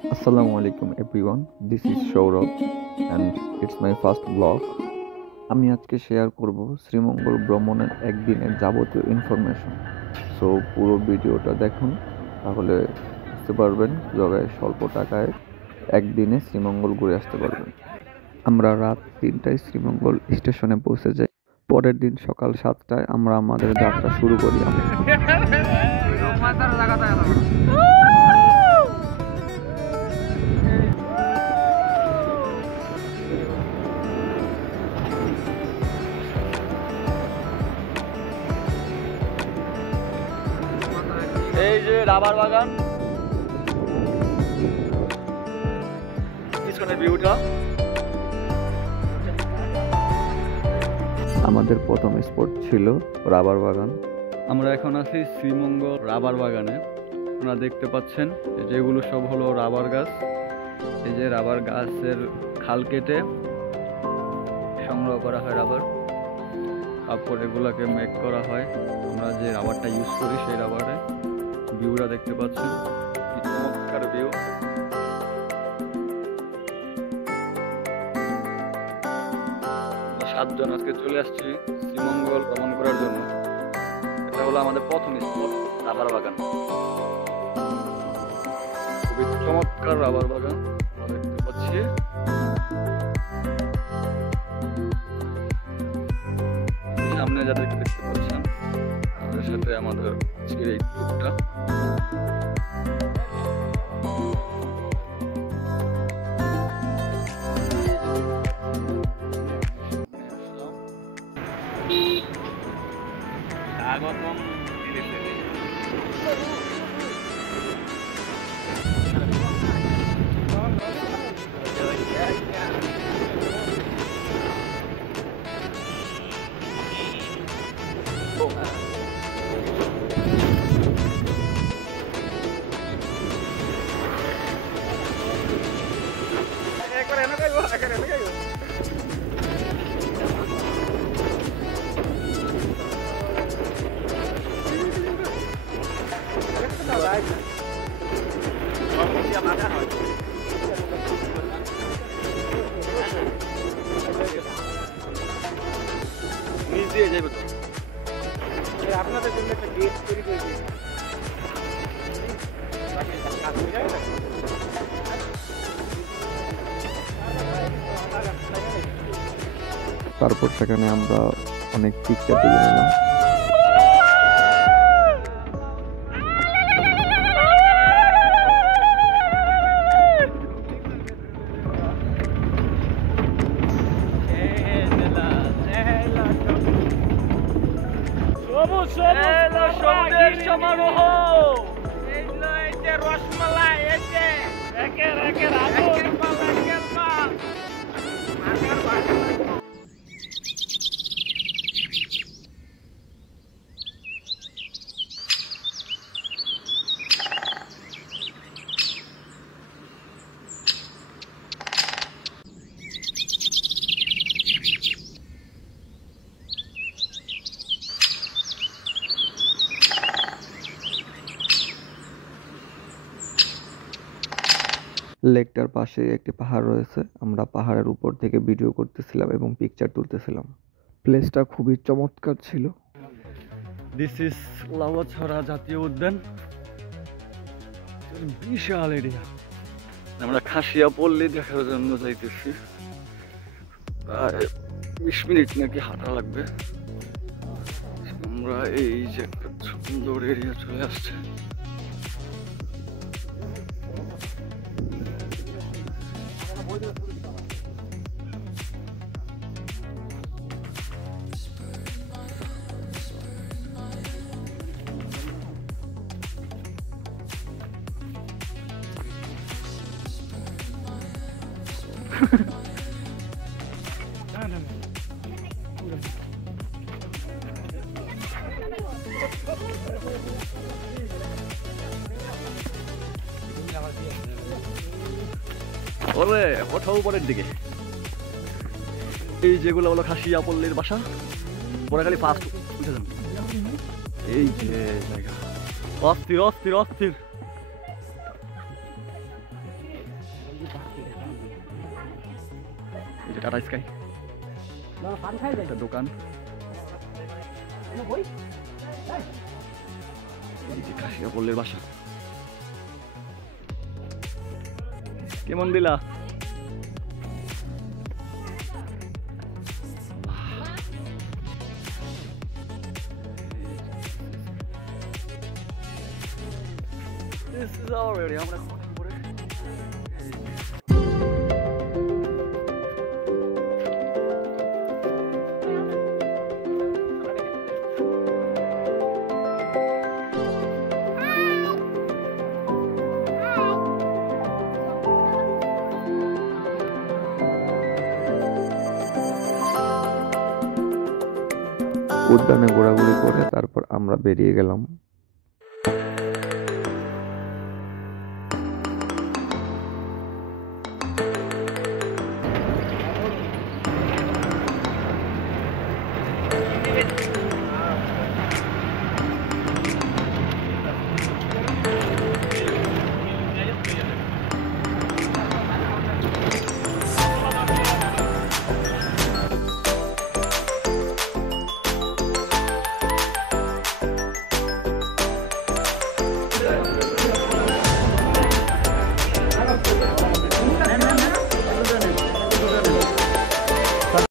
Assalamualaikum everyone, this is Saurabh and it's my first vlog. আমি আজকে share করব শ্রীমঙ্গল ভ্রমণের একদিনের যাবতীয় ইনফরমেশন। সো পুরো ভিডিওটা দেখুন, তাহলে বুঝতে পারবেন কিভাবে স্বল্প টাকায় একদিনে শ্রীমঙ্গল ঘুরে আসতে পারবেন। আমরা রাত 3টায় শ্রীমঙ্গল স্টেশনে পৌঁছে যাই। পরের দিন সকাল 7টায় আমরা আমাদের যাত্রা শুরু করি। এই যে রাবার বাগান, পিছনের ভিউটা। আমাদের প্রথম স্পট ছিল রাবার বাগান। আমরা এখন আছি শ্রীমঙ্গল রাবার বাগানে। আপনারা দেখতে পাচ্ছেন যেগুলো সব হলো রাবার গাছ। এই যে রাবার গাছের খাল কেটে সংগ্রহ করা হয় রাবার, তারপর এগুলাকে মেক করা হয়। আমরা যে রাবারটা ইউজ করি সেই রাবারে ভিউটা দেখতে পাচ্ছেন, কি চমৎকার ভিউ। সাতজন আজকে চলে আসছি শ্রীমঙ্গল ভ্রমণ করার জন্য। এটা হলো আমাদের প্রথম স্পট, রাবার বাগান। খুবই চমৎকার রাবার বাগান আমরা দেখতে পাচ্ছি। সামনে যাদেরকে দেখতে পাচ্ছেন তাদের সাথে আমাদের আজকের এই ট্যুরটা। স্বাগতম। আপনাদের জন্য একটা গেট তৈরি করে দিয়েছি। তারপর সেখানে আমরা অনেক পিকচার তুলে নিলাম। সমুদ্রের সমারোহ, রসমালাই, লেকটার পাশে একটি পাহাড় রয়েছে। আমরা পাহাড়ের উপর থেকে ভিডিও করতেছিলাম এবং পিকচার তুলতেছিলাম। প্লেসটা খুবই চমৎকার ছিল। দিস ইজ লাউয়াছড়া জাতীয় উদ্যান, বিশাল এরিয়া। আমরা খাসিয়া পল্লী দেখার জন্য যাইতেছি। প্রায় 20 মিনিট নাকি হাঁটা লাগবে। আমরা এই যে একটা সুন্দর এরিয়া চলে আসছে। ওরে কোথাও উপরের দিকে এই যেগুলো হলো খাসিয়া পল্লীর বাসা, পরে খালি ফার্স্ট উঠে যান। এই যে জায়গা অস্থির অস্থির অস্থির। এই যে টাটা স্কাই একটা দোকান, এই যে খাসিয়া পল্লের বাসা। কেমন দিলা? This is already আমরা উপরে উদ্যানে ঘোরাঘুরি করে তারপর আমরা বেরিয়ে গেলাম।